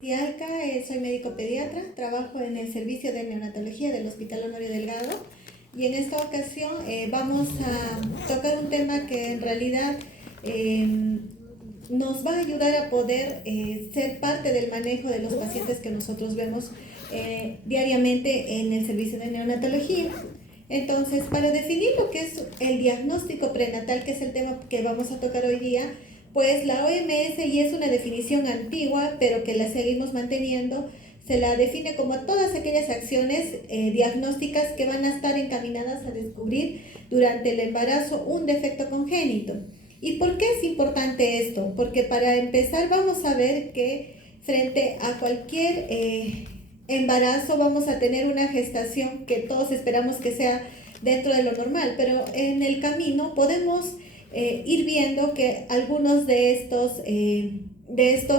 Alca, soy médico pediatra, trabajo en el servicio de neonatología del Hospital Honorio Delgado y en esta ocasión vamos a tocar un tema que en realidad nos va a ayudar a poder ser parte del manejo de los pacientes que nosotros vemos diariamente en el servicio de neonatología. Entonces, para definir lo que es el diagnóstico prenatal, que es el tema que vamos a tocar hoy día, pues la OMS, y es una definición antigua, pero que la seguimos manteniendo, se la define como todas aquellas acciones diagnósticas que van a estar encaminadas a descubrir durante el embarazo un defecto congénito. ¿Y por qué es importante esto? Porque para empezar vamos a ver que frente a cualquier embarazo vamos a tener una gestación que todos esperamos que sea dentro de lo normal, pero en el camino podemos ir viendo que algunos de estos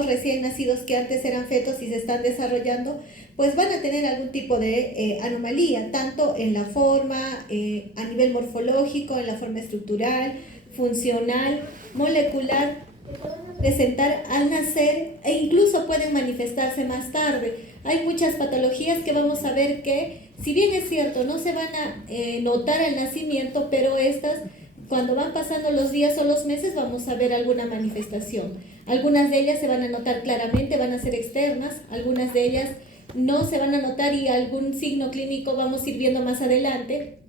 recién nacidos que antes eran fetos y se están desarrollando, pues van a tener algún tipo de anomalía, tanto en la forma, a nivel morfológico, en la forma estructural, funcional, molecular, presentar al nacer e incluso pueden manifestarse más tarde. Hay muchas patologías que vamos a ver que, si bien es cierto, no se van a notar al nacimiento, pero estas, cuando van pasando los días o los meses, vamos a ver alguna manifestación. Algunas de ellas se van a notar claramente, van a ser externas, algunas de ellas no se van a notar y algún signo clínico vamos a ir viendo más adelante.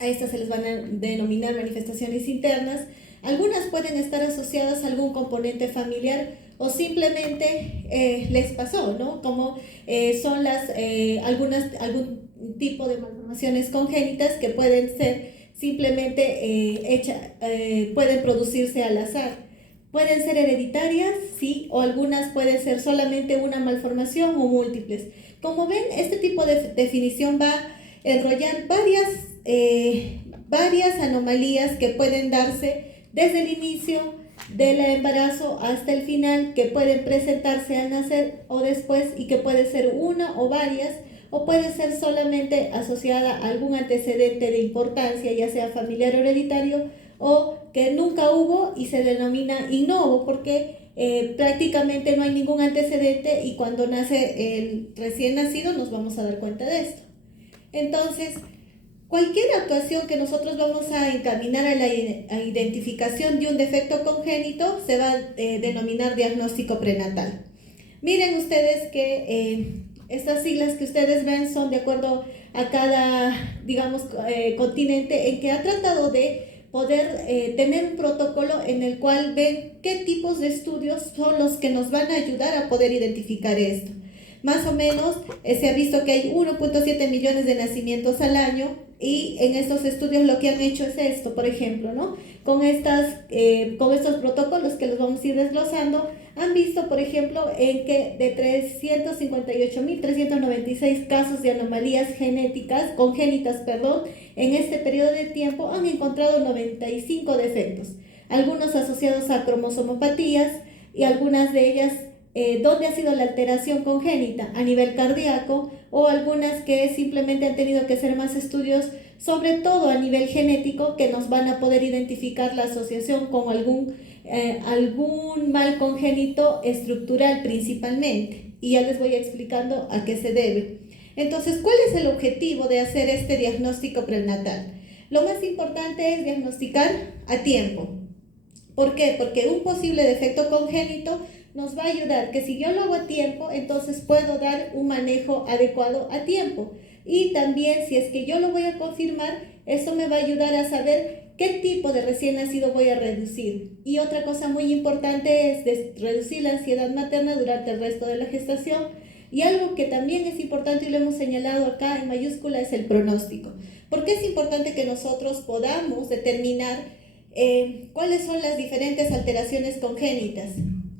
A estas se les van a denominar manifestaciones internas. Algunas pueden estar asociadas a algún componente familiar o simplemente les pasó, ¿no? Como son algún tipo de malformaciones congénitas que pueden ser simplemente pueden producirse al azar. Pueden ser hereditarias, sí, o algunas pueden ser solamente una malformación o múltiples. Como ven, este tipo de definición va a enrollar varias anomalías que pueden darse desde el inicio del embarazo hasta el final, que pueden presentarse al nacer o después y que puede ser una o varias, o puede ser solamente asociada a algún antecedente de importancia, ya sea familiar o hereditario, o que nunca hubo y se denomina innovo, porque prácticamente no hay ningún antecedente y cuando nace el recién nacido nos vamos a dar cuenta de esto. Entonces, cualquier actuación que nosotros vamos a encaminar a la identificación de un defecto congénito se va a denominar diagnóstico prenatal. Miren ustedes que estas siglas que ustedes ven son de acuerdo a cada, digamos, continente en que ha tratado de poder tener un protocolo en el cual ven qué tipos de estudios son los que nos van a ayudar a poder identificar esto. Más o menos se ha visto que hay 1.7 millones de nacimientos al año y en estos estudios lo que han hecho es esto, por ejemplo, ¿no? Con estos protocolos que los vamos a ir desglosando, han visto, por ejemplo, en que de 358.396 casos de anomalías congénitas, en este periodo de tiempo han encontrado 95 defectos, algunos asociados a cromosomopatías y algunas de ellas donde ha sido la alteración congénita a nivel cardíaco, o algunas que simplemente han tenido que hacer más estudios, sobre todo a nivel genético, que nos van a poder identificar la asociación con algún mal congénito estructural principalmente, y ya les voy explicando a qué se debe. Entonces, ¿cuál es el objetivo de hacer este diagnóstico prenatal? Lo más importante es diagnosticar a tiempo. ¿Por qué? Porque un posible defecto congénito nos va a ayudar, que si yo lo hago a tiempo, entonces puedo dar un manejo adecuado a tiempo. Y también, si es que yo lo voy a confirmar, esto me va a ayudar a saber qué tipo de recién nacido voy a reducir. Y otra cosa muy importante es reducir la ansiedad materna durante el resto de la gestación. Y algo que también es importante y lo hemos señalado acá en mayúscula es el pronóstico. Porque es importante que nosotros podamos determinar cuáles son las diferentes alteraciones congénitas.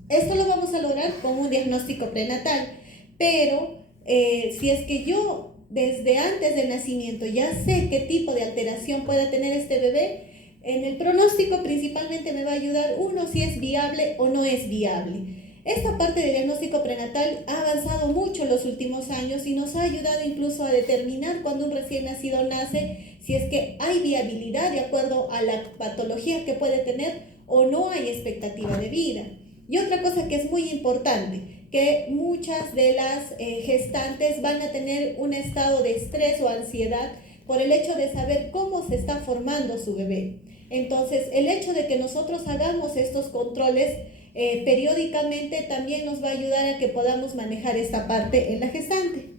Esto lo vamos a lograr con un diagnóstico prenatal, pero si es que yo desde antes del nacimiento ya sé qué tipo de alteración pueda tener este bebé, en el pronóstico principalmente me va a ayudar si es viable o no es viable. Esta parte del diagnóstico prenatal ha avanzado mucho en los últimos años y nos ha ayudado incluso a determinar cuando un recién nacido nace si es que hay viabilidad de acuerdo a la patología que puede tener o no hay expectativa de vida. Y otra cosa que es muy importante, que muchas de las gestantes van a tener un estado de estrés o ansiedad por el hecho de saber cómo se está formando su bebé. Entonces, el hecho de que nosotros hagamos estos controles periódicamente también nos va a ayudar a que podamos manejar esta parte en la gestante.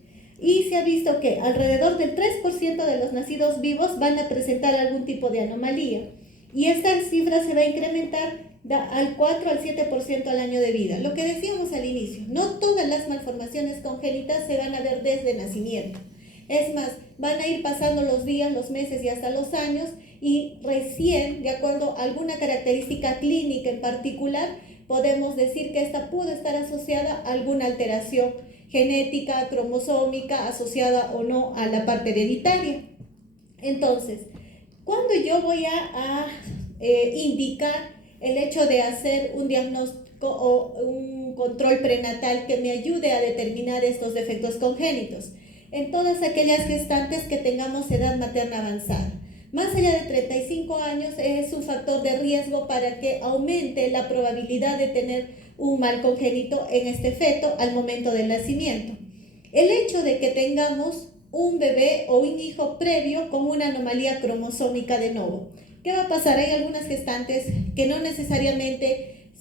Y se ha visto que alrededor del 3% de los nacidos vivos van a presentar algún tipo de anomalía. Y esta cifra se va a incrementar al 4 al 7% al año de vida. Lo que decíamos al inicio, no todas las malformaciones congénitas se van a ver desde nacimiento. Es más, van a ir pasando los días, los meses y hasta los años, y recién, de acuerdo a alguna característica clínica en particular, podemos decir que esta pudo estar asociada a alguna alteración genética, cromosómica, asociada o no a la parte hereditaria. Entonces, cuando yo voy a indicar el hecho de hacer un diagnóstico o un control prenatal que me ayude a determinar estos defectos congénitos, en todas aquellas gestantes que tengamos edad materna avanzada. Más allá de 35 años es un factor de riesgo para que aumente la probabilidad de tener un mal congénito en este feto al momento del nacimiento. El hecho de que tengamos un bebé o un hijo previo con una anomalía cromosómica de novo. ¿Qué va a pasar? Hay algunas gestantes que no necesariamente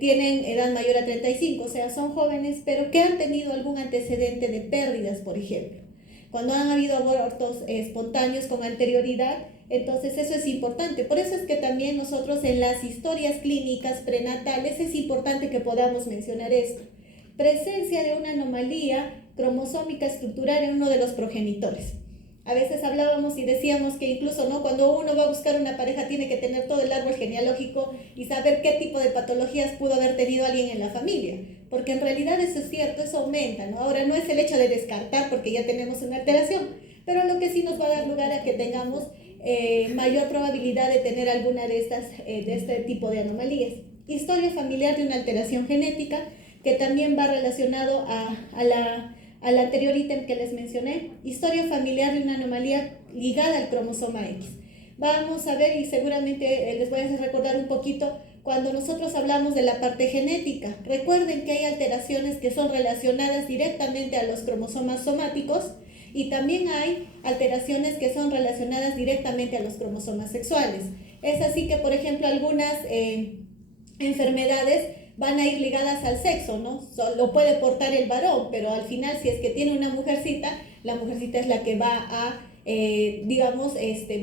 tienen edad mayor a 35, o sea, son jóvenes, pero que han tenido algún antecedente de pérdidas, por ejemplo. Cuando han habido abortos espontáneos con anterioridad, entonces eso es importante. Por eso es que también nosotros en las historias clínicas prenatales es importante que podamos mencionar esto. Presencia de una anomalía cromosómica estructural en uno de los progenitores. A veces hablábamos y decíamos que incluso ¿no? Cuando uno va a buscar una pareja tiene que tener todo el árbol genealógico y saber qué tipo de patologías pudo haber tenido alguien en la familia, porque en realidad eso es cierto, eso aumenta, ¿no? Ahora no es el hecho de descartar porque ya tenemos una alteración, pero lo que sí nos va a dar lugar a que tengamos mayor probabilidad de tener alguna de este tipo de anomalías. Historia familiar de una alteración genética que también va relacionado al anterior ítem que les mencioné, historia familiar de una anomalía ligada al cromosoma X. Vamos a ver y seguramente les voy a hacer recordar un poquito cuando nosotros hablamos de la parte genética. Recuerden que hay alteraciones que son relacionadas directamente a los cromosomas somáticos y también hay alteraciones que son relacionadas directamente a los cromosomas sexuales. Es así que, por ejemplo, algunas enfermedades van a ir ligadas al sexo, ¿no? Lo puede portar el varón, pero al final si es que tiene una mujercita, la mujercita es la que va a,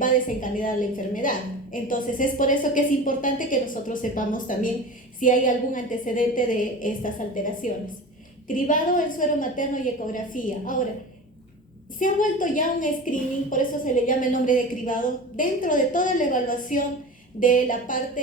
va a desencadenar la enfermedad. Entonces es por eso que es importante que nosotros sepamos también si hay algún antecedente de estas alteraciones. Cribado en suero materno y ecografía. Ahora, se ha vuelto ya un screening, por eso se le llama el nombre de cribado, dentro de toda la evaluación de la parte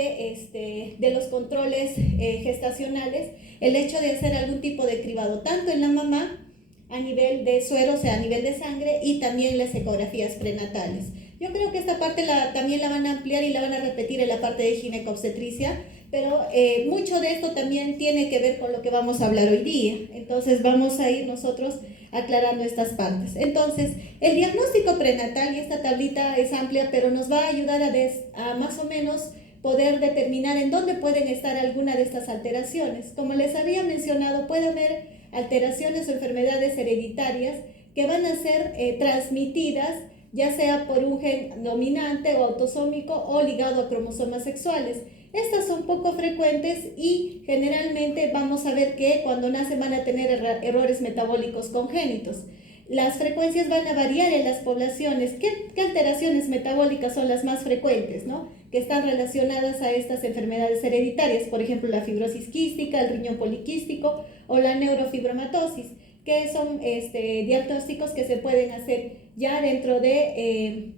de los controles gestacionales, el hecho de hacer algún tipo de cribado, tanto en la mamá a nivel de suero, o sea, a nivel de sangre, y también las ecografías prenatales. Yo creo que esta parte también la van a ampliar y la van a repetir en la parte de ginecobstetricia, pero mucho de esto también tiene que ver con lo que vamos a hablar hoy día. Entonces vamos a ir nosotros aclarando estas partes. Entonces, el diagnóstico prenatal, y esta tablita es amplia, pero nos va a ayudar a más o menos poder determinar en dónde pueden estar alguna de estas alteraciones. Como les había mencionado, puede haber alteraciones o enfermedades hereditarias que van a ser transmitidas ya sea por un gen dominante o autosómico o ligado a cromosomas sexuales. Estas son poco frecuentes y generalmente vamos a ver que cuando nacen van a tener errores metabólicos congénitos. Las frecuencias van a variar en las poblaciones. ¿Qué alteraciones metabólicas son las más frecuentes, ¿no? Que están relacionadas a estas enfermedades hereditarias? Por ejemplo, la fibrosis quística, el riñón poliquístico o la neurofibromatosis, que son diagnósticos que se pueden hacer ya dentro de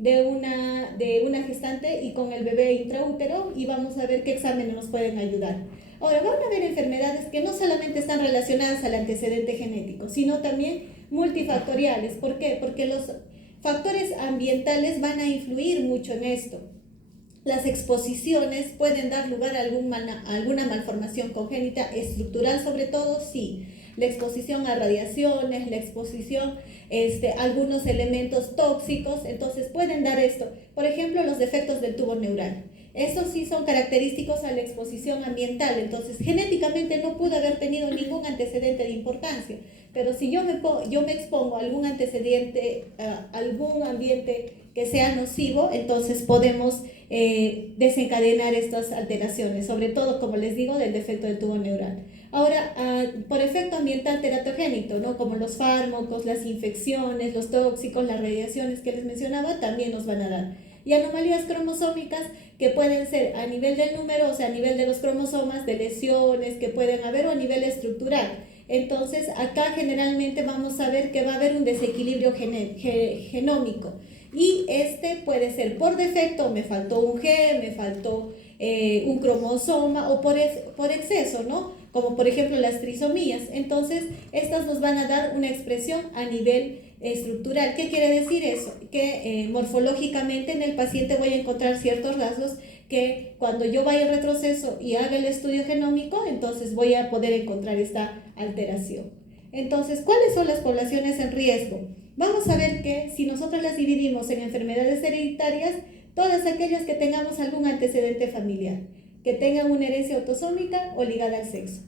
una gestante y con el bebé intraútero, y vamos a ver qué exámenes nos pueden ayudar. Ahora, van a haber enfermedades que no solamente están relacionadas al antecedente genético, sino también multifactoriales. ¿Por qué? Porque los factores ambientales van a influir mucho en esto. Las exposiciones pueden dar lugar a alguna malformación congénita estructural, sobre todo, sí. La exposición a radiaciones, la exposición a algunos elementos tóxicos, entonces pueden dar esto. Por ejemplo, los defectos del tubo neural. Estos sí son característicos a la exposición ambiental, entonces genéticamente no pudo haber tenido ningún antecedente de importancia, pero si yo me expongo a algún antecedente, a algún ambiente que sea nocivo, entonces podemos desencadenar estas alteraciones, sobre todo, como les digo, del defecto del tubo neural. Ahora, por efecto ambiental teratogénico, ¿no? Como los fármacos, las infecciones, los tóxicos, las radiaciones que les mencionaba, también nos van a dar. Y anomalías cromosómicas que pueden ser a nivel del número, o sea, a nivel de los cromosomas, de lesiones que pueden haber o a nivel estructural. Entonces, acá generalmente vamos a ver que va a haber un desequilibrio genómico. Y este puede ser por defecto, me faltó un gen, me faltó un cromosoma o por exceso, ¿no? Como por ejemplo las trisomías. Entonces, estas nos van a dar una expresión a nivel estructural. ¿Qué quiere decir eso? Que morfológicamente en el paciente voy a encontrar ciertos rasgos que cuando yo vaya al retroceso y haga el estudio genómico, entonces voy a poder encontrar esta alteración. Entonces, ¿cuáles son las poblaciones en riesgo? Vamos a ver que si nosotros las dividimos en enfermedades hereditarias, todas aquellas que tengamos algún antecedente familiar, que tengan una herencia autosómica o ligada al sexo.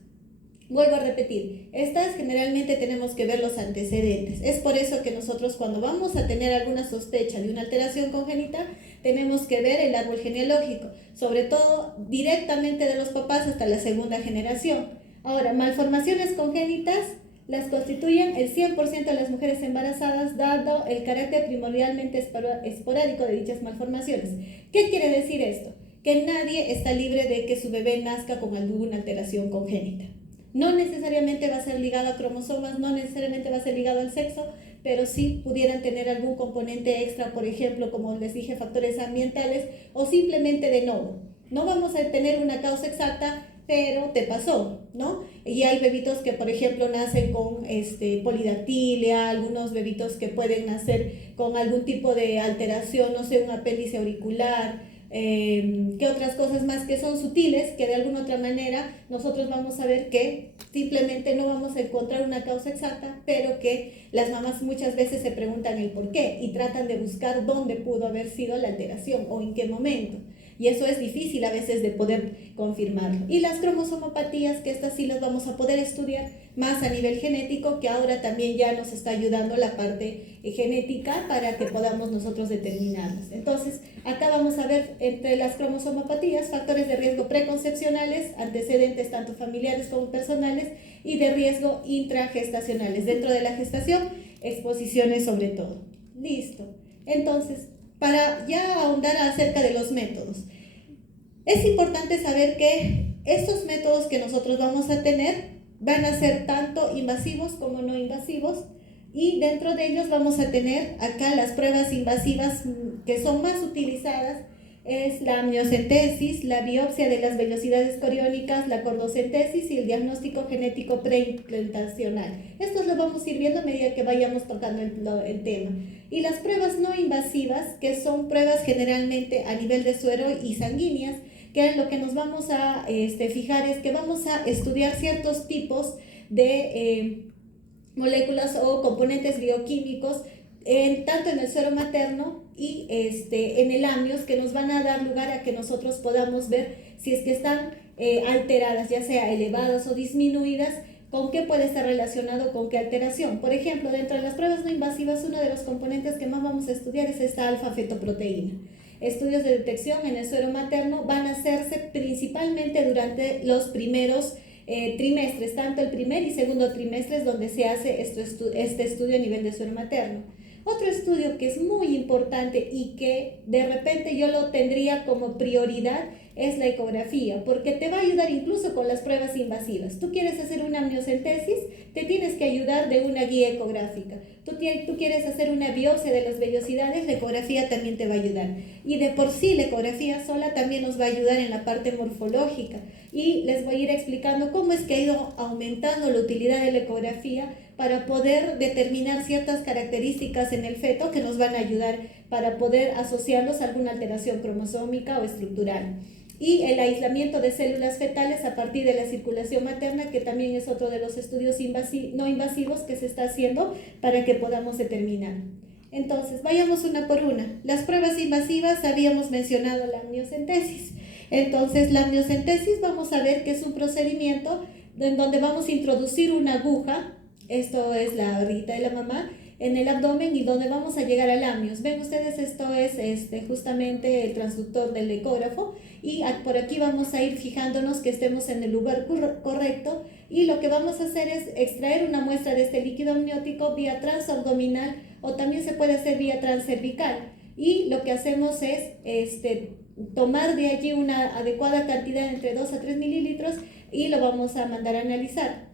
Vuelvo a repetir, estas generalmente tenemos que ver los antecedentes. Es por eso que nosotros cuando vamos a tener alguna sospecha de una alteración congénita, tenemos que ver el árbol genealógico, sobre todo directamente de los papás hasta la segunda generación. Ahora, malformaciones congénitas las constituyen el 100% de las mujeres embarazadas, dado el carácter primordialmente esporádico de dichas malformaciones. ¿Qué quiere decir esto? Que nadie está libre de que su bebé nazca con alguna alteración congénita. No necesariamente va a ser ligado a cromosomas, no necesariamente va a ser ligado al sexo, pero sí pudieran tener algún componente extra, por ejemplo, como les dije, factores ambientales o simplemente de novo. No vamos a tener una causa exacta, pero te pasó, ¿no? Y hay bebitos que, por ejemplo, nacen con polidactilia, algunos bebitos que pueden nacer con algún tipo de alteración, no sé, un apéndice auricular, que otras cosas más que son sutiles, que de alguna otra manera nosotros vamos a ver que simplemente no vamos a encontrar una causa exacta, pero que las mamás muchas veces se preguntan el por qué y tratan de buscar dónde pudo haber sido la alteración o en qué momento. Y eso es difícil a veces de poder confirmarlo. Y las cromosomopatías, que estas sí las vamos a poder estudiar más a nivel genético, que ahora también ya nos está ayudando la parte genética para que podamos nosotros determinarlas. Entonces, acá vamos a ver entre las cromosomopatías factores de riesgo preconcepcionales, antecedentes tanto familiares como personales, y de riesgo intragestacionales. Dentro de la gestación, exposiciones sobre todo. Listo. Entonces, para ya ahondar acerca de los métodos, es importante saber que estos métodos que nosotros vamos a tener van a ser tanto invasivos como no invasivos, y dentro de ellos vamos a tener acá las pruebas invasivas que son más utilizadas. Es la amniocentesis, la biopsia de las vellosidades coriónicas, la cordocentesis y el diagnóstico genético preimplantacional. Estos lo vamos a ir viendo a medida que vayamos tocando el tema. Y las pruebas no invasivas, que son pruebas generalmente a nivel de suero y sanguíneas, que lo que nos vamos a fijar es que vamos a estudiar ciertos tipos de moléculas o componentes bioquímicos tanto en el suero materno y en el amnios, que nos van a dar lugar a que nosotros podamos ver si es que están alteradas, ya sea elevadas o disminuidas, con qué puede estar relacionado, con qué alteración. Por ejemplo, dentro de las pruebas no invasivas, uno de los componentes que más vamos a estudiar es esta alfa-fetoproteína. Estudios de detección en el suero materno van a hacerse principalmente durante los primeros trimestres, tanto el primer y segundo trimestre es donde se hace este estudio a nivel de suero materno. Otro estudio que es muy importante y que de repente yo lo tendría como prioridad es la ecografía, porque te va a ayudar incluso con las pruebas invasivas. Tú quieres hacer una amniocentesis, te tienes que ayudar de una guía ecográfica. Tú quieres hacer una biopsia de las vellosidades, la ecografía también te va a ayudar. Y de por sí la ecografía sola también nos va a ayudar en la parte morfológica. Y les voy a ir explicando cómo es que ha ido aumentando la utilidad de la ecografía para poder determinar ciertas características en el feto que nos van a ayudar para poder asociarlos a alguna alteración cromosómica o estructural. Y el aislamiento de células fetales a partir de la circulación materna, que también es otro de los estudios no invasivos que se está haciendo para que podamos determinar. Entonces, vayamos una por una. Las pruebas invasivas, habíamos mencionado la amniocentesis. Entonces, la amniocentesis vamos a ver que es un procedimiento en donde vamos a introducir una aguja, esto es la barriguita de la mamá, en el abdomen y donde vamos a llegar al amnios. Ven ustedes, esto es justamente el transductor del ecógrafo y por aquí vamos a ir fijándonos que estemos en el lugar correcto y lo que vamos a hacer es extraer una muestra de este líquido amniótico vía transabdominal o también se puede hacer vía transcervical y lo que hacemos es tomar de allí una adecuada cantidad entre 2 a 3 mililitros y lo vamos a mandar a analizar.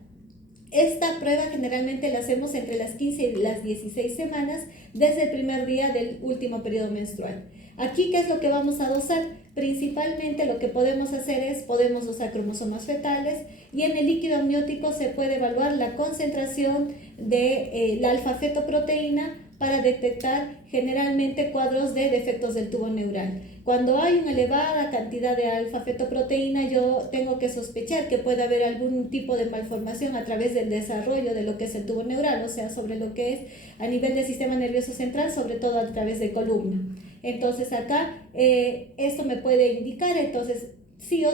Esta prueba generalmente la hacemos entre las 15 y las 16 semanas desde el primer día del último periodo menstrual. Aquí, ¿qué es lo que vamos a dosar? Principalmente lo que podemos hacer es, podemos dosar cromosomas fetales y en el líquido amniótico se puede evaluar la concentración de la alfa-fetoproteína para detectar generalmente cuadros de defectos del tubo neural. Cuando hay una elevada cantidad de alfa-fetoproteína, yo tengo que sospechar que puede haber algún tipo de malformación a través del desarrollo de lo que es el tubo neural, o sea, sobre lo que es a nivel del sistema nervioso central, sobre todo a través de columna. Entonces acá esto me puede indicar, entonces sí o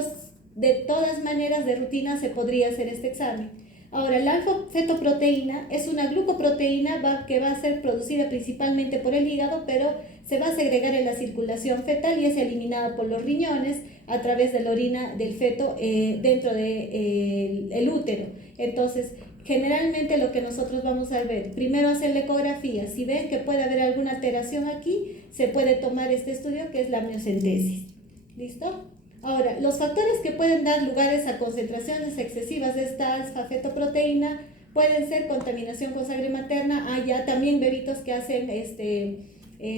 de todas maneras de rutina se podría hacer este examen. Ahora, la alfa-fetoproteína es una glucoproteína que va a ser producida principalmente por el hígado, pero se va a segregar en la circulación fetal y es eliminada por los riñones a través de la orina del feto dentro del útero. Entonces, generalmente lo que nosotros vamos a ver, primero hacer la ecografía. Si ven que puede haber alguna alteración aquí, se puede tomar este estudio que es la amniocentesis. ¿Listo? Ahora, los factores que pueden dar lugares a concentraciones excesivas de esta alfa-fetoproteína pueden ser contaminación con sangre materna. Hay ya también bebitos que hacen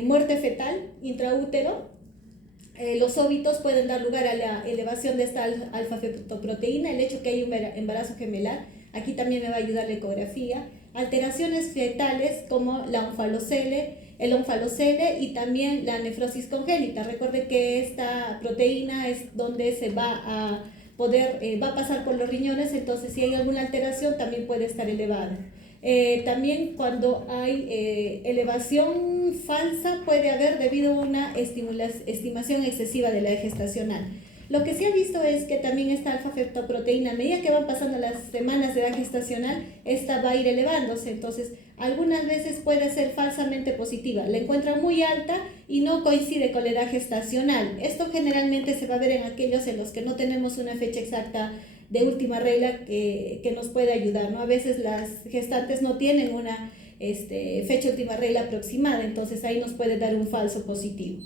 muerte fetal intraútero. Los óbitos pueden dar lugar a la elevación de esta alfa-fetoproteína, el hecho que hay un embarazo gemelar. Aquí también me va a ayudar la ecografía. Alteraciones fetales como la el onfalocele y también la nefrosis congénita. Recuerde que esta proteína es donde se va a va a pasar por los riñones, entonces si hay alguna alteración también puede estar elevada. También cuando hay elevación falsa puede haber debido a una estimación excesiva de la gestacional. Lo que se ha visto es que también esta alfa-fetoproteína, a medida que van pasando las semanas de edad gestacional, esta va a ir elevándose. Entonces, algunas veces puede ser falsamente positiva. La encuentran muy alta y no coincide con la edad gestacional. Esto generalmente se va a ver en aquellos en los que no tenemos una fecha exacta de última regla que nos puede ayudar, ¿no? A veces las gestantes no tienen una fecha última regla aproximada, entonces ahí nos puede dar un falso positivo.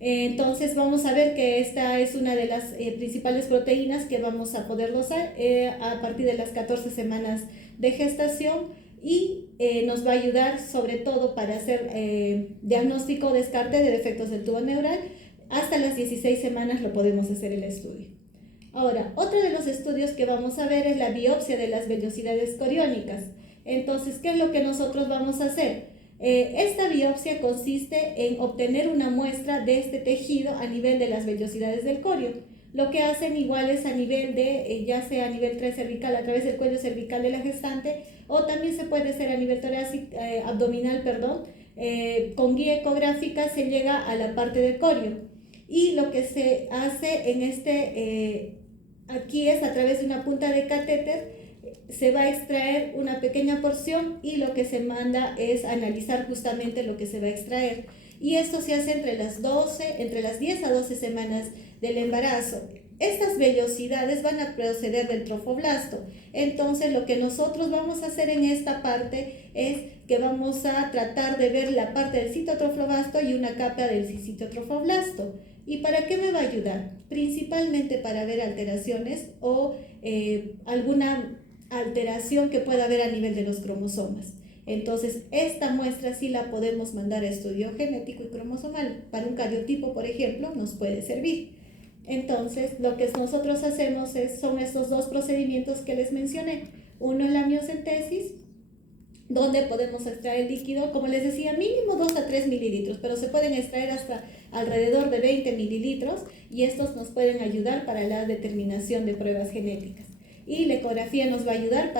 Entonces vamos a ver que esta es una de las principales proteínas que vamos a poder dosar a partir de las 14 semanas de gestación y nos va a ayudar sobre todo para hacer diagnóstico o descarte de defectos del tubo neural. Hasta las 16 semanas lo podemos hacer el estudio. Ahora, otro de los estudios que vamos a ver es la biopsia de las vellosidades coriónicas. Entonces, ¿qué es lo que nosotros vamos a hacer? Esta biopsia consiste en obtener una muestra de este tejido a nivel de las vellosidades del corio. Lo que hacen igual es a nivel de, ya sea a nivel cervical, a través del cuello cervical de la gestante, o también se puede hacer a nivel abdominal, con guía ecográfica se llega a la parte del corio. Y lo que se hace en aquí es a través de una punta de catéter, se va a extraer una pequeña porción y lo que se manda es analizar justamente lo que se va a extraer. Y esto se hace entre las 10 a 12 semanas del embarazo. Estas vellosidades van a proceder del trofoblasto. Entonces lo que nosotros vamos a hacer en esta parte es que vamos a tratar de ver la parte del citotrofoblasto y una capa del citotrofoblasto. ¿Y para qué me va a ayudar? Principalmente para ver alteraciones o alguna alteración que pueda haber a nivel de los cromosomas. Entonces, esta muestra sí la podemos mandar a estudio genético y cromosomal. Para un cariotipo, por ejemplo, nos puede servir. Entonces, lo que nosotros hacemos son estos dos procedimientos que les mencioné. Uno es la amniocentesis, donde podemos extraer el líquido, como les decía, mínimo 2 a 3 mililitros, pero se pueden extraer hasta alrededor de 20 mililitros y estos nos pueden ayudar para la determinación de pruebas genéticas. Y la ecografía nos va a ayudar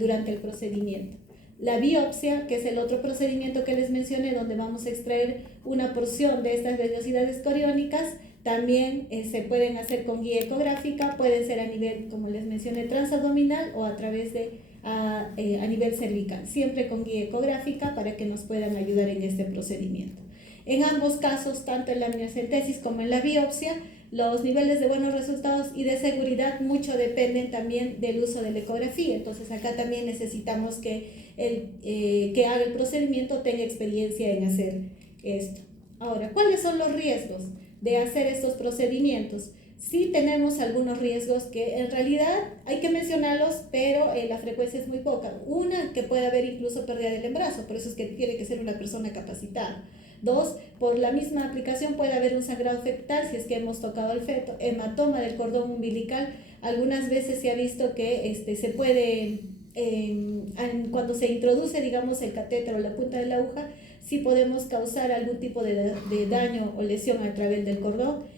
durante el procedimiento. La biopsia, que es el otro procedimiento que les mencioné, donde vamos a extraer una porción de estas vellosidades coriónicas, También se pueden hacer con guía ecográfica, pueden ser a nivel, como les mencioné, transabdominal o a través de a nivel cervical, siempre con guía ecográfica para que nos puedan ayudar en este procedimiento. En ambos casos, tanto en la amniocentesis como en la biopsia, los niveles de buenos resultados y de seguridad mucho dependen también del uso de la ecografía. Entonces acá también necesitamos que el que haga el procedimiento tenga experiencia en hacer esto. Ahora, ¿cuáles son los riesgos de hacer estos procedimientos? Sí tenemos algunos riesgos que en realidad hay que mencionarlos, pero la frecuencia es muy poca. Una, que puede haber incluso pérdida del embarazo, por eso es que tiene que ser una persona capacitada. Dos, por la misma aplicación puede haber un sangrado fetal si es que hemos tocado al feto, hematoma del cordón umbilical. Algunas veces se ha visto que se puede, cuando se introduce, digamos, el catéter o la punta de la aguja, sí podemos causar algún tipo de daño o lesión a través del cordón.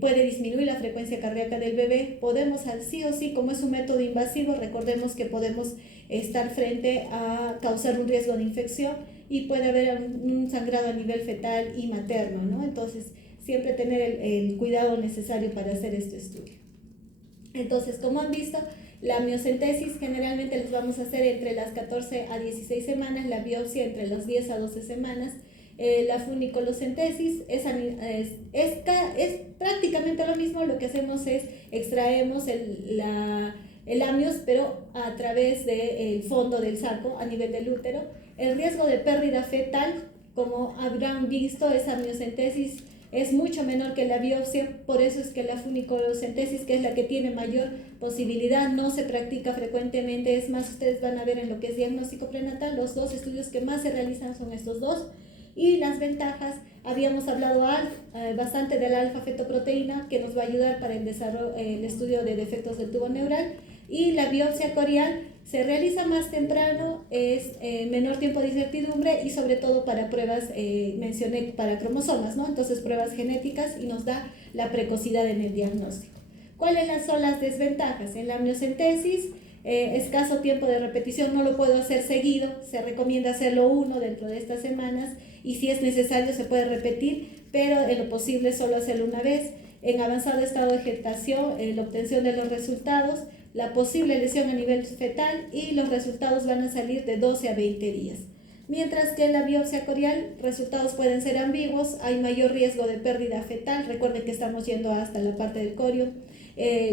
Puede disminuir la frecuencia cardíaca del bebé. Podemos, sí o sí, como es un método invasivo, recordemos que podemos estar frente a causar un riesgo de infección y puede haber un sangrado a nivel fetal y materno, ¿no? Entonces, siempre tener el cuidado necesario para hacer este estudio. Entonces, como han visto, la amniocentesis generalmente los vamos a hacer entre las 14 a 16 semanas, la biopsia entre las 10 a 12 semanas. La funiculocentesis es prácticamente lo mismo. Lo que hacemos es extraemos el amnios, pero a través del fondo del saco a nivel del útero. El riesgo de pérdida fetal, como habrán visto, esa amniocentesis es mucho menor que la biopsia, por eso es que la funiculocentesis, que es la que tiene mayor posibilidad, no se practica frecuentemente. Es más, ustedes van a ver en lo que es diagnóstico prenatal, los dos estudios que más se realizan son estos dos. Y las ventajas, habíamos hablado bastante de la alfa-fetoproteína, que nos va a ayudar para el desarrollo, el estudio de defectos del tubo neural. Y la biopsia corial se realiza más temprano, es menor tiempo de incertidumbre y sobre todo para pruebas, mencioné, para cromosomas, ¿no? Entonces pruebas genéticas, y nos da la precocidad en el diagnóstico. ¿Cuáles son las desventajas? En la amniocentesis, escaso tiempo de repetición, no lo puedo hacer seguido, se recomienda hacerlo uno dentro de estas semanas, y si es necesario se puede repetir, pero en lo posible solo hacerlo una vez. En avanzado estado de gestación, la obtención de los resultados, la posible lesión a nivel fetal, y los resultados van a salir de 12 a 20 días. Mientras que en la biopsia corial, resultados pueden ser ambiguos, hay mayor riesgo de pérdida fetal. Recuerden que estamos yendo hasta la parte del corio.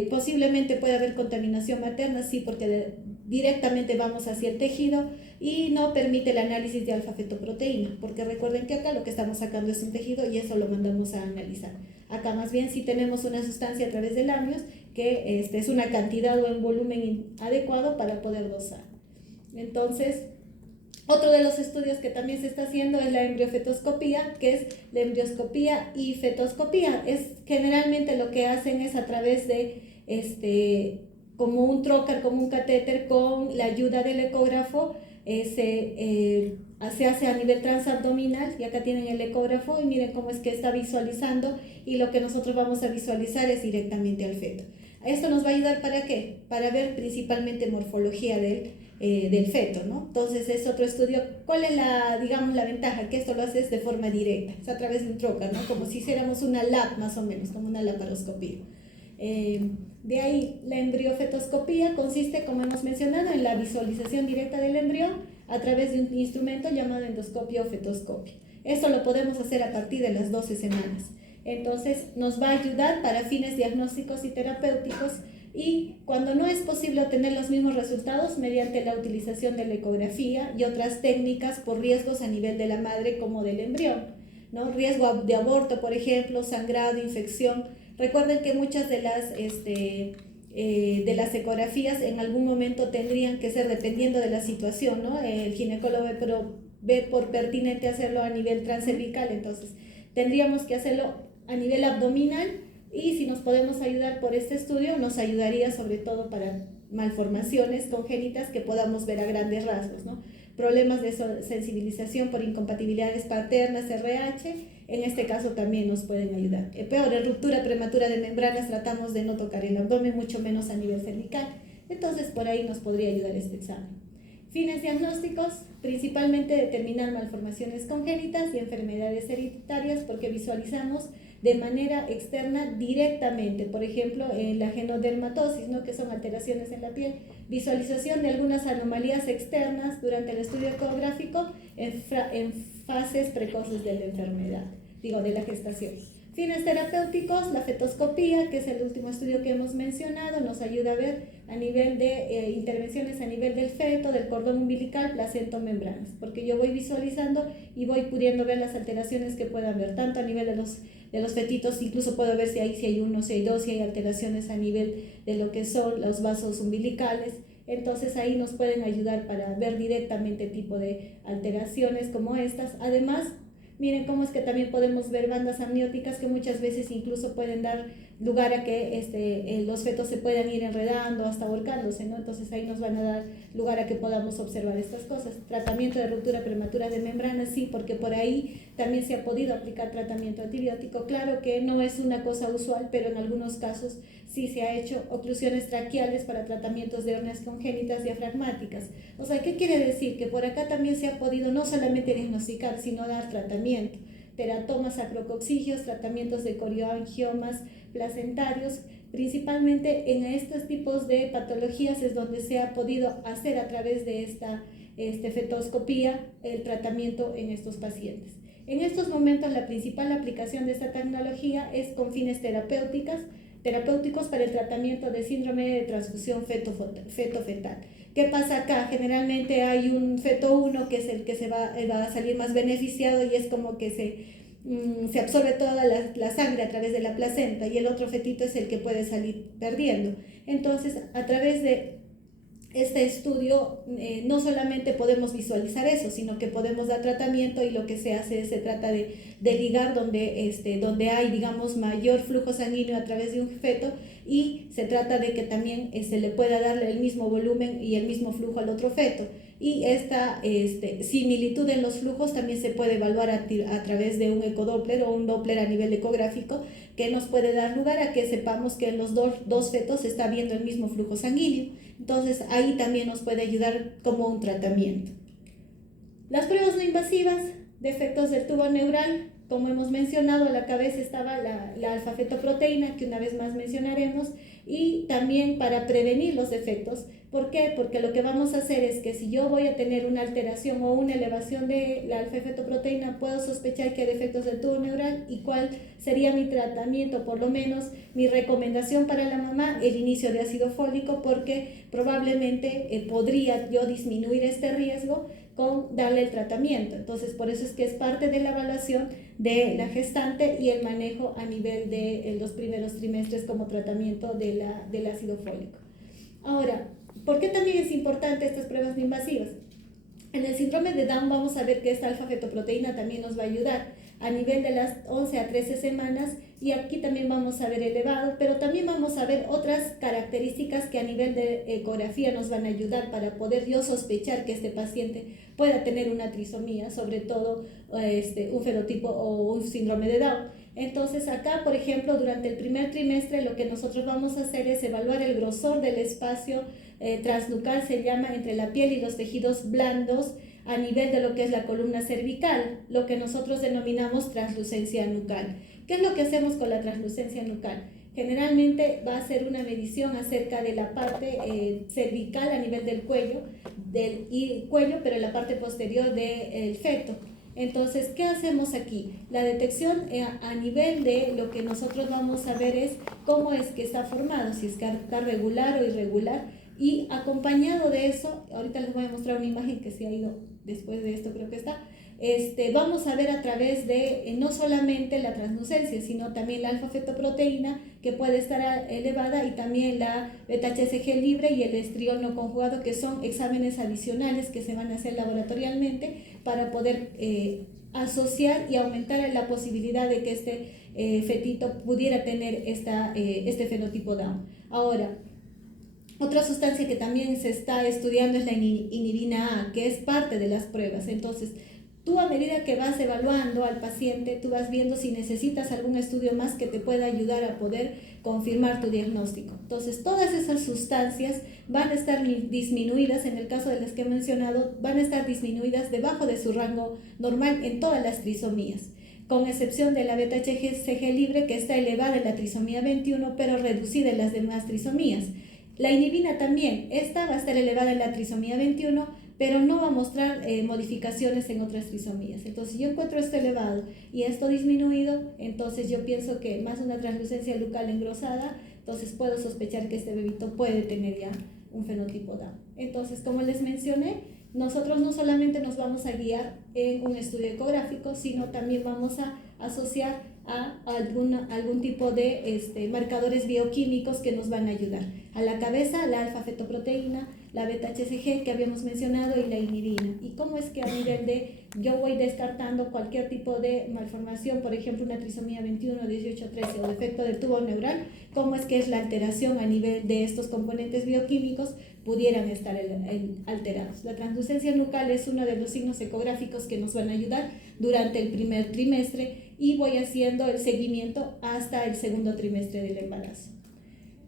Posiblemente puede haber contaminación materna, sí, porque directamente vamos hacia el tejido, y no permite el análisis de alfa-fetoproteína, porque recuerden que acá lo que estamos sacando es un tejido y eso lo mandamos a analizar. Acá más bien sí tenemos una sustancia a través del amnios, que es una cantidad o un volumen adecuado para poder dosar. Entonces, otro de los estudios que también se está haciendo es la embriofetoscopía, que es la embrioscopía y fetoscopía. Generalmente lo que hacen es a través de como un trocar, como un catéter, con la ayuda del ecógrafo, se hace a nivel transabdominal, y acá tienen el ecógrafo y miren cómo es que está visualizando, y lo que nosotros vamos a visualizar es directamente al feto. Esto nos va a ayudar ¿para qué? Para ver principalmente morfología del feto, ¿no? Entonces es otro estudio. ¿Cuál es digamos, la ventaja? Que esto lo haces de forma directa, es a través de un trocar, ¿no? Como si hiciéramos una lap, más o menos, como una laparoscopía. De ahí, la embriofetoscopía consiste, como hemos mencionado, en la visualización directa del embrión a través de un instrumento llamado endoscopio o fetoscopio. Esto lo podemos hacer a partir de las 12 semanas. Entonces, nos va a ayudar para fines diagnósticos y terapéuticos, y cuando no es posible obtener los mismos resultados, mediante la utilización de la ecografía y otras técnicas por riesgos a nivel de la madre como del embrión, ¿no? Riesgo de aborto, por ejemplo, sangrado, infección. Recuerden que muchas de las ecografías en algún momento tendrían que ser, dependiendo de la situación, ¿no? El ginecólogo ve por pertinente hacerlo a nivel transcervical, entonces tendríamos que hacerlo a nivel abdominal, y si nos podemos ayudar por este estudio, nos ayudaría sobre todo para malformaciones congénitas que podamos ver a grandes rasgos, ¿no? Problemas de sensibilización por incompatibilidades paternas, RH, en este caso también nos pueden ayudar. Peor, en ruptura prematura de membranas, tratamos de no tocar el abdomen, mucho menos a nivel cervical. Entonces, por ahí nos podría ayudar este examen. Fines diagnósticos, principalmente determinar malformaciones congénitas y enfermedades hereditarias, porque visualizamos de manera externa directamente. Por ejemplo, la genodermatosis, ¿no? Que son alteraciones en la piel, visualización de algunas anomalías externas durante el estudio ecográfico en fases precoces de la enfermedad, de la gestación. Fines terapéuticos, la fetoscopía, que es el último estudio que hemos mencionado, nos ayuda a ver a nivel de intervenciones a nivel del feto, del cordón umbilical, placentomembranas, porque yo voy visualizando y voy pudiendo ver las alteraciones que puedan haber, tanto a nivel de los fetitos, incluso puedo ver si hay uno, si hay dos, si hay alteraciones a nivel de lo que son los vasos umbilicales. Entonces ahí nos pueden ayudar para ver directamente tipo de alteraciones como estas. Además, miren cómo es que también podemos ver bandas amnióticas que muchas veces incluso pueden dar lugar a que los fetos se puedan ir enredando hasta ahorcándose, ¿no? Entonces ahí nos van a dar lugar a que podamos observar estas cosas. Tratamiento de ruptura prematura de membranas, sí, porque por ahí también se ha podido aplicar tratamiento antibiótico. Claro que no es una cosa usual, pero en algunos casos sí se ha hecho oclusiones traqueales para tratamientos de hernias congénitas diafragmáticas. O sea, ¿qué quiere decir? Que por acá también se ha podido no solamente diagnosticar, sino dar tratamiento. Teratomas acrococcígeos, tratamientos de corioangiomas placentarios. Principalmente en estos tipos de patologías es donde se ha podido hacer a través de esta fetoscopía el tratamiento en estos pacientes. En estos momentos la principal aplicación de esta tecnología es con fines terapéuticos para el tratamiento de síndrome de transfusión feto-fetal. ¿Qué pasa acá? Generalmente hay un feto 1 que es el que va a salir más beneficiado y es como que se absorbe toda la sangre a través de la placenta y el otro fetito es el que puede salir perdiendo. Entonces, a través de este estudio no solamente podemos visualizar eso, sino que podemos dar tratamiento y lo que se hace es se trata de ligar donde hay, digamos, mayor flujo sanguíneo a través de un feto y se trata de que también se le pueda dar el mismo volumen y el mismo flujo al otro feto. Y esta similitud en los flujos también se puede evaluar a través de un ecodoppler o un doppler a nivel ecográfico que nos puede dar lugar a que sepamos que en los dos fetos se está viendo el mismo flujo sanguíneo. Entonces ahí también nos puede ayudar como un tratamiento. Las pruebas no invasivas de efectos del tubo neural, como hemos mencionado, a la cabeza estaba la alfa-fetoproteína, que una vez más mencionaremos, y también para prevenir los defectos. ¿Por qué? Porque lo que vamos a hacer es que si yo voy a tener una alteración o una elevación de la alfa-fetoproteína, puedo sospechar que hay defectos del tubo neural y cuál sería mi tratamiento, por lo menos mi recomendación para la mamá, el inicio de ácido fólico, porque probablemente podría yo disminuir este riesgo con darle el tratamiento. Entonces, por eso es que es parte de la evaluación de la gestante y el manejo a nivel de los primeros trimestres como tratamiento del ácido fólico. Ahora, ¿por qué también es importante estas pruebas no invasivas? En el síndrome de Down vamos a ver que esta alfa-fetoproteína también nos va a ayudar a nivel de las 11 a 13 semanas y aquí también vamos a ver elevado, pero también vamos a ver otras características que a nivel de ecografía nos van a ayudar para poder yo sospechar que este paciente pueda tener una trisomía, sobre todo un fenotipo o un síndrome de Down. Entonces acá, por ejemplo, durante el primer trimestre lo que nosotros vamos a hacer es evaluar el grosor del espacio transnucal, se llama, entre la piel y los tejidos blandos a nivel de lo que es la columna cervical, lo que nosotros denominamos translucencia nucal. ¿Qué es lo que hacemos con la translucencia nucal? Generalmente va a ser una medición acerca de la parte cervical a nivel del cuello, pero en la parte posterior del feto. Entonces, ¿qué hacemos aquí? La detección a nivel de lo que nosotros vamos a ver es cómo es que está formado, si es que está regular o irregular, y acompañado de eso, ahorita les voy a mostrar una imagen que se ha ido después de esto, creo que está, vamos a ver a través de no solamente la translucencia, sino también la alfa-fetoproteína que puede estar elevada y también la beta-HCG libre y el estriol no conjugado, que son exámenes adicionales que se van a hacer laboratorialmente para poder asociar y aumentar la posibilidad de que este fetito pudiera tener este fenotipo Down. Ahora, otra sustancia que también se está estudiando es la inhibina A, que es parte de las pruebas. Entonces, tú a medida que vas evaluando al paciente, tú vas viendo si necesitas algún estudio más que te pueda ayudar a poder confirmar tu diagnóstico. Entonces, todas esas sustancias van a estar disminuidas, en el caso de las que he mencionado, van a estar disminuidas debajo de su rango normal en todas las trisomías. con excepción de la beta-HCG libre, que está elevada en la trisomía 21, pero reducida en las demás trisomías. La inhibina también, esta va a estar elevada en la trisomía 21, pero no va a mostrar modificaciones en otras trisomías. Entonces, si yo encuentro esto elevado y esto disminuido, entonces yo pienso que más una translucencia nucal engrosada, entonces puedo sospechar que este bebito puede tener ya un fenotipo Down. Entonces, como les mencioné, nosotros no solamente nos vamos a guiar en un estudio ecográfico, sino también vamos a asociar a algún tipo de marcadores bioquímicos que nos van a ayudar. A la cabeza, la alfa-fetoproteína, la beta-HCG que habíamos mencionado y la inhibina. Y cómo es que a nivel de, yo voy descartando cualquier tipo de malformación, por ejemplo una trisomía 21, 18, 13 o defecto del tubo neural, cómo es que es la alteración a nivel de estos componentes bioquímicos pudieran estar alterados. La translucencia nucal es uno de los signos ecográficos que nos van a ayudar durante el primer trimestre y voy haciendo el seguimiento hasta el segundo trimestre del embarazo.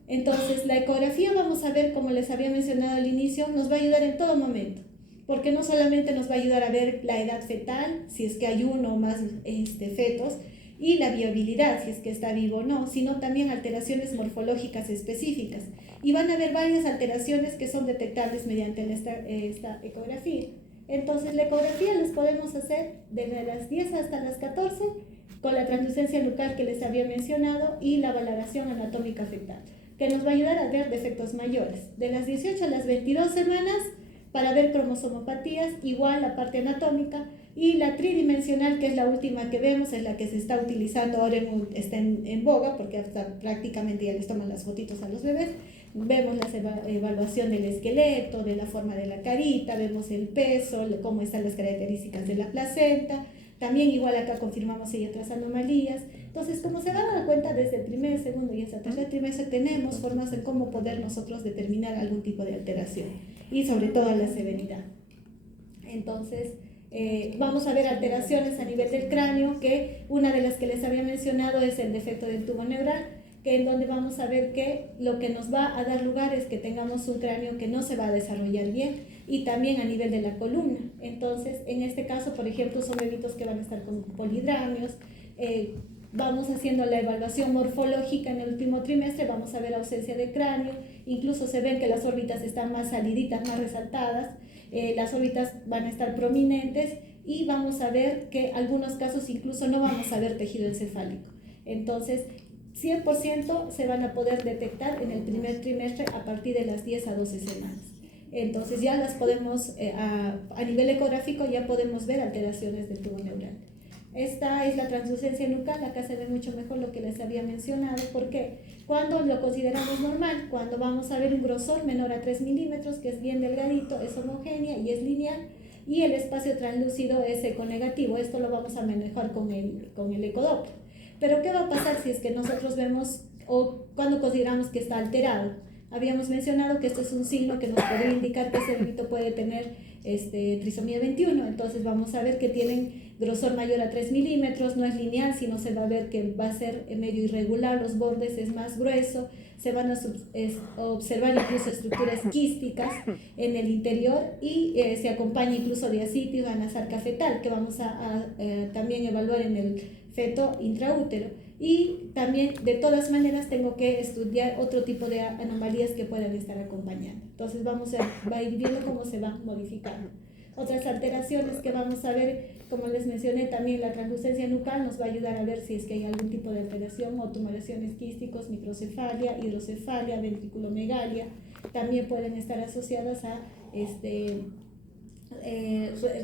Entonces, la ecografía, vamos a ver, como les había mencionado al inicio, nos va a ayudar en todo momento, porque no solamente nos va a ayudar a ver la edad fetal, si es que hay uno o más fetos, y la viabilidad, si es que está vivo o no, sino también alteraciones morfológicas específicas. Y van a haber varias alteraciones que son detectables mediante esta ecografía. Entonces, la ecografía las podemos hacer desde las 10 hasta las 14, con la translucencia nucal que les había mencionado y la valoración anatómica fetal, que nos va a ayudar a ver defectos mayores. De las 18 a las 22 semanas, para ver cromosomopatías, igual la parte anatómica, y la tridimensional, que es la última que vemos, es la que se está utilizando ahora, está en boga, porque hasta prácticamente ya les toman las fotitos a los bebés. Vemos la evaluación del esqueleto, de la forma de la carita, vemos el peso, cómo están las características de la placenta. También igual acá confirmamos si hay otras anomalías. Entonces, como se van a dar cuenta, desde el primer, segundo y hasta el tercer trimestre tenemos formas en cómo poder nosotros determinar algún tipo de alteración y sobre todo la severidad. Entonces, vamos a ver alteraciones a nivel del cráneo, que una de las que les había mencionado es el defecto del tubo neural, que en donde vamos a ver que lo que nos va a dar lugar es que tengamos un cráneo que no se va a desarrollar bien, y también a nivel de la columna. Entonces, en este caso, por ejemplo, son bebitos que van a estar con polidramios. Vamos haciendo la evaluación morfológica en el último trimestre, vamos a ver ausencia de cráneo, incluso se ven que las órbitas están más saliditas, más resaltadas, las órbitas van a estar prominentes, y vamos a ver que en algunos casos incluso no vamos a ver tejido encefálico. Entonces, 100% se van a poder detectar en el primer trimestre a partir de las 10 a 12 semanas. Entonces ya las podemos, a nivel ecográfico ya podemos ver alteraciones del tubo neural. Esta es la translucencia nucal, acá se ve mucho mejor lo que les había mencionado, porque cuando lo consideramos normal, cuando vamos a ver un grosor menor a 3 milímetros, que es bien delgadito, es homogénea y es lineal, y el espacio translúcido es econegativo. Esto lo vamos a manejar con el ecodoppler. Pero ¿qué va a pasar si es que nosotros vemos o cuando consideramos que está alterado? Habíamos mencionado que esto es un signo que nos podría indicar que ese bebito puede tener trisomía 21, entonces vamos a ver que tienen grosor mayor a 3 milímetros, no es lineal, sino se va a ver que va a ser medio irregular, los bordes es más grueso, se van a observar incluso estructuras quísticas en el interior, y se acompaña incluso de ascitis o anasarca fetal, que vamos a también evaluar en el feto intraútero. Y también, de todas maneras, tengo que estudiar otro tipo de anomalías que puedan estar acompañando. Entonces va a ir viendo cómo se va modificando. Otras alteraciones que vamos a ver, como les mencioné, también la translucencia nucal nos va a ayudar a ver si es que hay algún tipo de alteración o tumoraciones quísticos, microcefalia, hidrocefalia, ventriculomegalia. También pueden estar asociadas a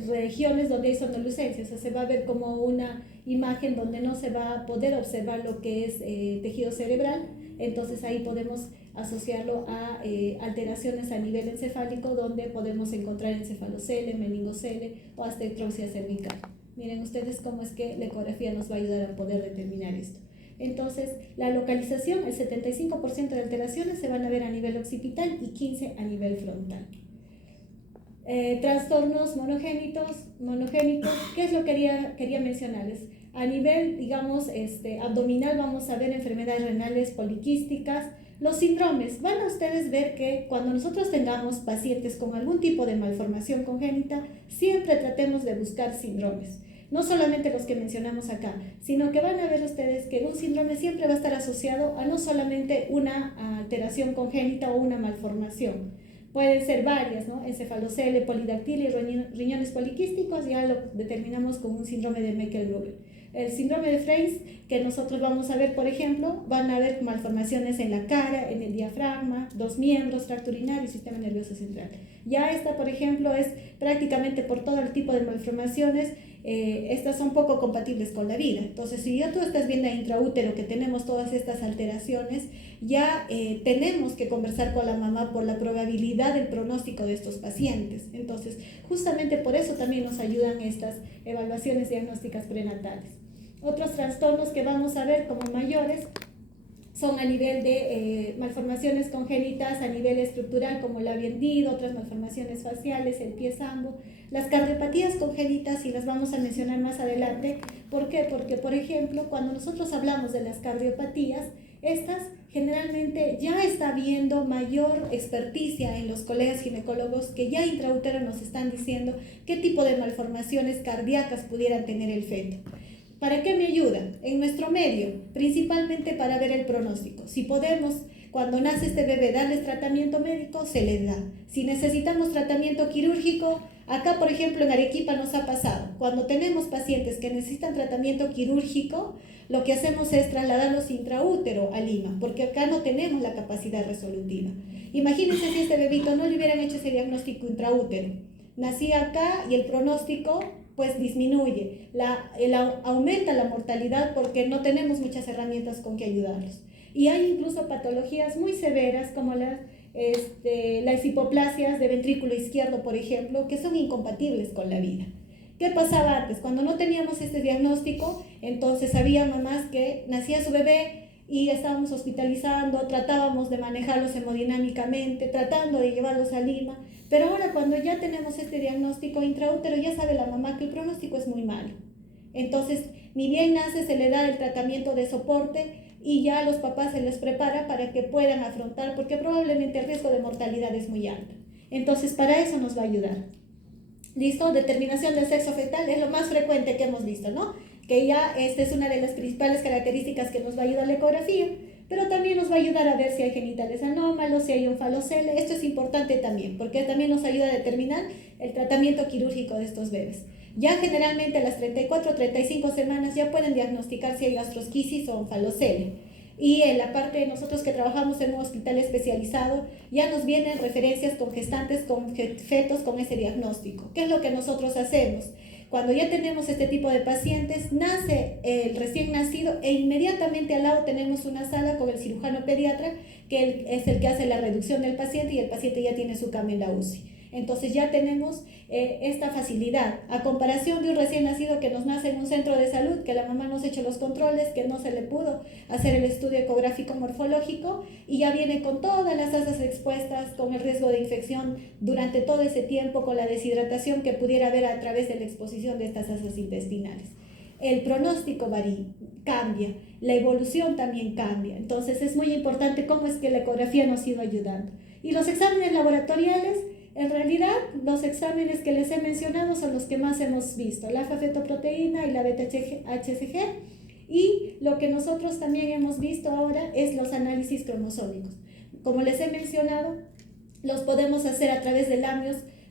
regiones donde hay somnolucencia. O sea, se va a ver como una imagen donde no se va a poder observar lo que es tejido cerebral. Entonces ahí podemos asociarlo a alteraciones a nivel encefálico, donde podemos encontrar encefalocele, meningocele o hasta ectropsia cervical. Miren ustedes cómo es que la ecografía nos va a ayudar a poder determinar esto. Entonces, la localización, el 75% de alteraciones se van a ver a nivel occipital y 15% a nivel frontal. Trastornos monogénicos, ¿qué es lo que quería mencionarles? A nivel, digamos, abdominal, vamos a ver enfermedades renales poliquísticas, los síndromes. Van a ustedes ver que cuando nosotros tengamos pacientes con algún tipo de malformación congénita, siempre tratemos de buscar síndromes. no solamente los que mencionamos acá, sino que van a ver ustedes que un síndrome siempre va a estar asociado a no solamente una alteración congénita o una malformación. Pueden ser varias, ¿no? Encefalocele, polidactilia y riñones poliquísticos, ya lo determinamos como un síndrome de Meckel-Rüber. El síndrome de Freiss, que nosotros vamos a ver, por ejemplo, van a haber malformaciones en la cara, en el diafragma, dos miembros, tracto urinario y sistema nervioso central. Ya esta, por ejemplo, es prácticamente por todo el tipo de malformaciones, estas son poco compatibles con la vida. Entonces, si ya tú estás viendo intraútero que tenemos todas estas alteraciones, ya tenemos que conversar con la mamá por la probabilidad del pronóstico de estos pacientes. Entonces, justamente por eso también nos ayudan estas evaluaciones diagnósticas prenatales. Otros trastornos que vamos a ver como mayores son a nivel de malformaciones congénitas a nivel estructural como labio hendido, otras malformaciones faciales, el pie sambo, las cardiopatías congénitas, y las vamos a mencionar más adelante. ¿Por qué? Porque, por ejemplo, cuando nosotros hablamos de las cardiopatías, estas generalmente ya está habiendo mayor experticia en los colegas ginecólogos que ya intraútero nos están diciendo qué tipo de malformaciones cardíacas pudieran tener el feto. ¿Para qué me ayuda? En nuestro medio, principalmente para ver el pronóstico. Si podemos, cuando nace este bebé, darles tratamiento médico, se les da. Si necesitamos tratamiento quirúrgico, acá, por ejemplo, en Arequipa nos ha pasado. Cuando tenemos pacientes que necesitan tratamiento quirúrgico, lo que hacemos es trasladarlos intraútero a Lima, porque acá no tenemos la capacidad resolutiva. Imagínense si este bebito no le hubieran hecho ese diagnóstico intraútero. Nacía acá y el pronóstico pues disminuye, aumenta la mortalidad porque no tenemos muchas herramientas con que ayudarlos. Y hay incluso patologías muy severas como las hipoplasias de ventrículo izquierdo, por ejemplo, que son incompatibles con la vida. ¿Qué pasaba antes? Cuando no teníamos este diagnóstico, entonces había mamás que nacía su bebé y estábamos hospitalizando, tratábamos de manejarlos hemodinámicamente, tratando de llevarlos a Lima, pero ahora cuando ya tenemos este diagnóstico intraútero, ya sabe la mamá que el pronóstico es muy malo. Entonces, ni bien nace, se le da el tratamiento de soporte y ya a los papás se les prepara para que puedan afrontar, porque probablemente el riesgo de mortalidad es muy alto. Entonces, para eso nos va a ayudar. ¿Listo? Determinación del sexo fetal es lo más frecuente que hemos visto, ¿no? Que ya esta es una de las principales características que nos va a ayudar la ecografía, pero también nos va a ayudar a ver si hay genitales anómalos, si hay un falocele. Esto es importante también, porque también nos ayuda a determinar el tratamiento quirúrgico de estos bebés. Ya generalmente a las 34 o 35 semanas ya pueden diagnosticar si hay gastrosquisis o un falocele. Y en la parte de nosotros que trabajamos en un hospital especializado, ya nos vienen referencias con gestantes, con fetos con ese diagnóstico. ¿Qué es lo que nosotros hacemos? Cuando ya tenemos este tipo de pacientes, nace el recién nacido e inmediatamente al lado tenemos una sala con el cirujano pediatra, que es el que hace la reducción del paciente, y el paciente ya tiene su cama en la UCI. Entonces ya tenemos esta facilidad, a comparación de un recién nacido que nos nace en un centro de salud, que la mamá nos ha hecho los controles, que no se le pudo hacer el estudio ecográfico morfológico y ya viene con todas las asas expuestas, con el riesgo de infección durante todo ese tiempo, con la deshidratación que pudiera haber a través de la exposición de estas asas intestinales. El pronóstico cambia, la evolución también cambia. Entonces es muy importante cómo es que la ecografía nos ha ido ayudando. Y los exámenes laboratoriales, en realidad, los exámenes que les he mencionado son los que más hemos visto, la alfa-fetoproteína y la beta-HCG, y lo que nosotros también hemos visto ahora es los análisis cromosómicos. Como les he mencionado, los podemos hacer a través del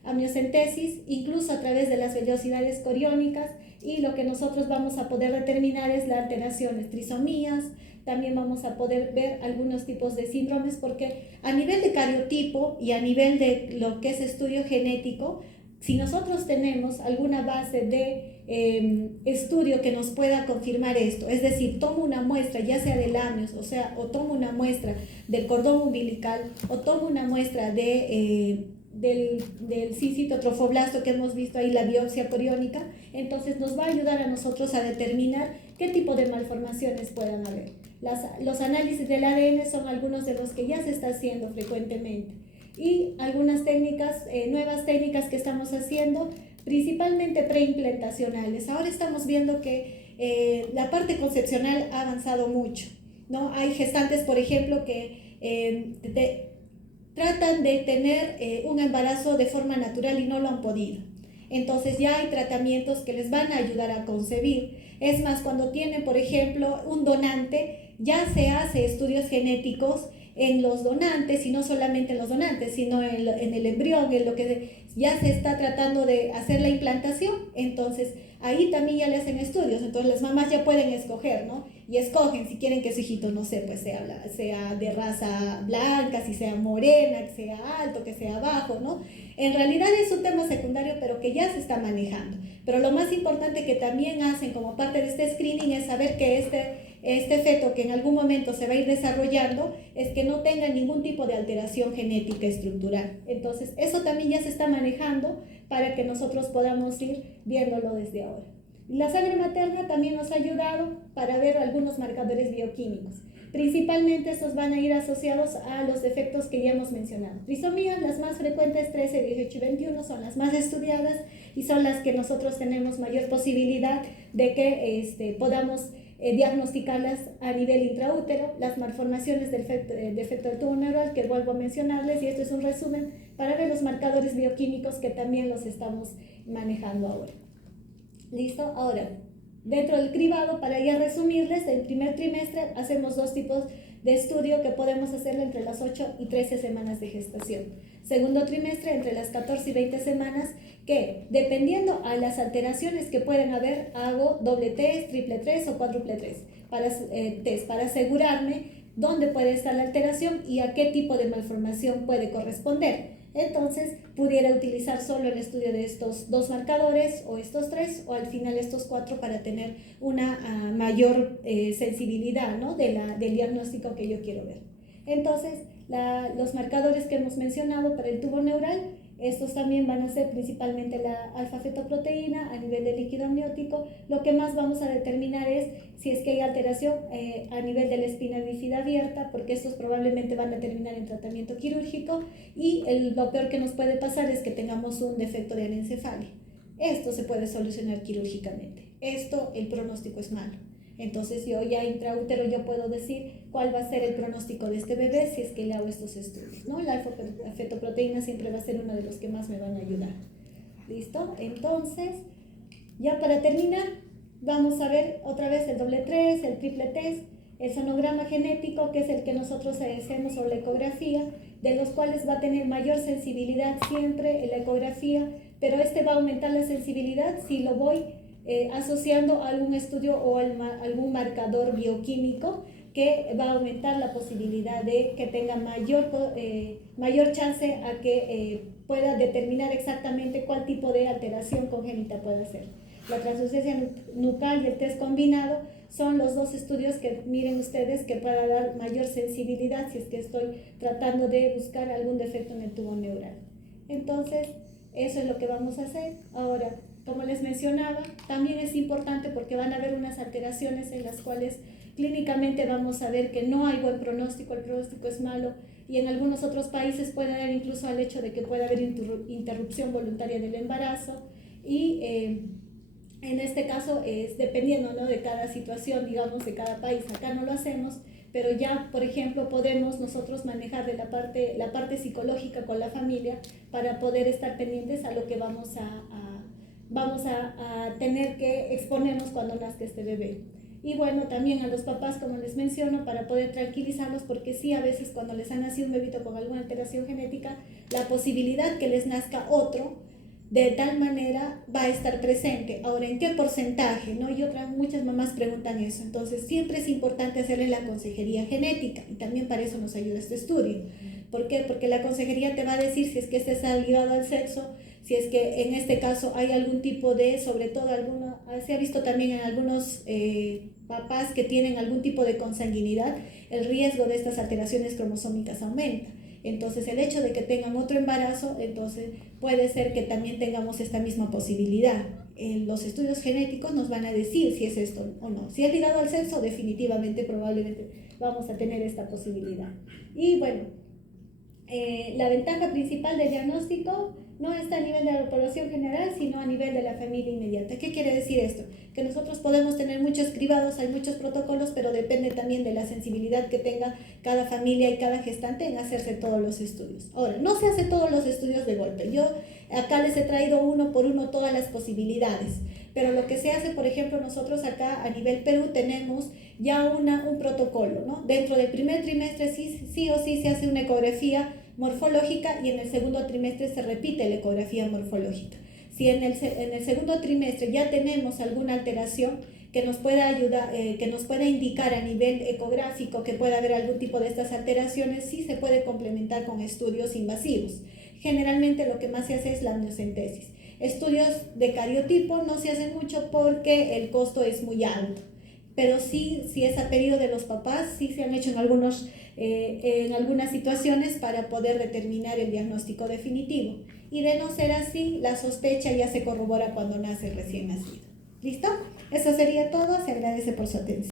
amniocentesis, incluso a través de las vellosidades coriónicas, y lo que nosotros vamos a poder determinar es las alteraciones, trisomías. También vamos a poder ver algunos tipos de síndromes, porque a nivel de cariotipo y a nivel de lo que es estudio genético, si nosotros tenemos alguna base de estudio que nos pueda confirmar esto, es decir, tomo una muestra ya sea del amnios, o tomo una muestra del cordón umbilical, o tomo una muestra del citocitrofoblasta que hemos visto ahí, la biopsia coriónica, entonces nos va a ayudar a nosotros a determinar qué tipo de malformaciones puedan haber. Los análisis del ADN son algunos de los que ya se está haciendo frecuentemente, y algunas técnicas, nuevas técnicas que estamos haciendo, principalmente preimplantacionales. Ahora estamos viendo que la parte concepcional ha avanzado mucho, ¿no? Hay gestantes, por ejemplo, que tratan de tener un embarazo de forma natural y no lo han podido. entonces ya hay tratamientos que les van a ayudar a concebir. Es más, cuando tienen, por ejemplo, un donante, ya se hace estudios genéticos en los donantes, y no solamente en los donantes, sino en el embrión, en lo que ya se está tratando de hacer la implantación. Entonces ahí también ya le hacen estudios, entonces las mamás ya pueden escoger, ¿no? Y escogen si quieren que su hijito, no sé, pues sea de raza blanca, si sea morena, que sea alto, que sea bajo, ¿no? En realidad es un tema secundario, pero que ya se está manejando. Pero lo más importante que también hacen como parte de este screening es saber que este feto que en algún momento se va a ir desarrollando es que no tenga ningún tipo de alteración genética estructural. Entonces, eso también ya se está manejando para que nosotros podamos ir viéndolo desde ahora. La sangre materna también nos ha ayudado para ver algunos marcadores bioquímicos. Principalmente estos van a ir asociados a los defectos que ya hemos mencionado. Trisomías, las más frecuentes, 13, 18 y 21, son las más estudiadas y son las que nosotros tenemos mayor posibilidad de que podamos diagnosticarlas a nivel intraútero. Las malformaciones del defecto del tubo neural, que vuelvo a mencionarles, y esto es un resumen para ver los marcadores bioquímicos que también los estamos manejando ahora. ¿Listo? Ahora, dentro del cribado, para ya resumirles, el primer trimestre hacemos dos tipos de estudio que podemos hacerlo entre las 8 y 13 semanas de gestación. Segundo trimestre, entre las 14 y 20 semanas, que dependiendo a las alteraciones que pueden haber, hago doble test, triple test o cuádruple test para asegurarme dónde puede estar la alteración y a qué tipo de malformación puede corresponder. Entonces, pudiera utilizar solo el estudio de estos dos marcadores o estos tres o al final estos cuatro para tener una mayor sensibilidad, ¿no? del diagnóstico que yo quiero ver. Entonces, los marcadores que hemos mencionado para el tubo neural, estos también van a ser principalmente la alfa-fetoproteína a nivel de líquido amniótico. Lo que más vamos a determinar es si es que hay alteración a nivel de la espina bífida abierta, porque estos probablemente van a terminar en tratamiento quirúrgico, y lo peor que nos puede pasar es que tengamos un defecto de anencefalia. Esto se puede solucionar quirúrgicamente. El pronóstico es malo. Entonces yo ya intraútero ya puedo decir cuál va a ser el pronóstico de este bebé si es que le hago estos estudios, ¿no? La alfa-fetoproteína siempre va a ser uno de los que más me van a ayudar. ¿Listo? Entonces, ya para terminar, vamos a ver otra vez el doble test, el triple test, el sonograma genético, que es el que nosotros hacemos, o la ecografía, de los cuales va a tener mayor sensibilidad siempre en la ecografía, pero va a aumentar la sensibilidad si lo voy asociando a algún estudio o algún marcador bioquímico que va a aumentar la posibilidad de que tenga mayor chance a que pueda determinar exactamente cuál tipo de alteración congénita puede ser. La translucencia nucal y el test combinado son los dos estudios que miren ustedes que pueda dar mayor sensibilidad si es que estoy tratando de buscar algún defecto en el tubo neural. Entonces, eso es lo que vamos a hacer. Ahora, como les mencionaba, también es importante porque van a haber unas alteraciones en las cuales clínicamente vamos a ver que no hay buen pronóstico, el pronóstico es malo, y en algunos otros países puede haber incluso al hecho de que puede haber interrupción voluntaria del embarazo, y en este caso es dependiendo, ¿no?, de cada situación, digamos, de cada país. Acá no lo hacemos, pero ya, por ejemplo, podemos nosotros manejar de la parte psicológica con la familia para poder estar pendientes a lo que vamos a tener que exponernos cuando nazca este bebé. Y bueno, también a los papás, como les menciono, para poder tranquilizarlos, porque sí, a veces cuando les ha nacido un bebito con alguna alteración genética, la posibilidad que les nazca otro de tal manera va a estar presente. Ahora, ¿en qué porcentaje? ¿No? Y muchas mamás preguntan eso. Entonces, siempre es importante hacerle la consejería genética, y también para eso nos ayuda este estudio. ¿Por qué? Porque la consejería te va a decir si es que este está ligado al sexo, si es que en este caso hay algún tipo de, sobre todo se ha visto también en algunos papás que tienen algún tipo de consanguinidad, el riesgo de estas alteraciones cromosómicas aumenta. Entonces, el hecho de que tengan otro embarazo, entonces puede ser que también tengamos esta misma posibilidad. Los estudios genéticos nos van a decir si es esto o no. Si es ligado al sexo, definitivamente, probablemente vamos a tener esta posibilidad. Y bueno, la ventaja principal del diagnóstico no está a nivel de la población general, sino a nivel de la familia inmediata. ¿Qué quiere decir esto? Que nosotros podemos tener muchos cribados, hay muchos protocolos, pero depende también de la sensibilidad que tenga cada familia y cada gestante en hacerse todos los estudios. Ahora, no se hace todos los estudios de golpe. Yo Acá les he traído uno por uno todas las posibilidades. Pero lo que se hace, por ejemplo, nosotros acá a nivel Perú tenemos ya un protocolo, ¿no? Dentro del primer trimestre sí o sí se hace una ecografía morfológica y en el segundo trimestre se repite la ecografía morfológica. Si en el segundo trimestre ya tenemos alguna alteración que nos pueda ayudar, que nos pueda indicar a nivel ecográfico que pueda haber algún tipo de estas alteraciones, sí se puede complementar con estudios invasivos. Generalmente lo que más se hace es la amniocentesis. Estudios de cariotipo no se hacen mucho porque el costo es muy alto, pero sí, si es a pedido de los papás, sí se han hecho en algunas situaciones para poder determinar el diagnóstico definitivo. Y de no ser así, la sospecha ya se corrobora cuando nace el recién nacido. ¿Listo? Eso sería todo. Se agradece por su atención.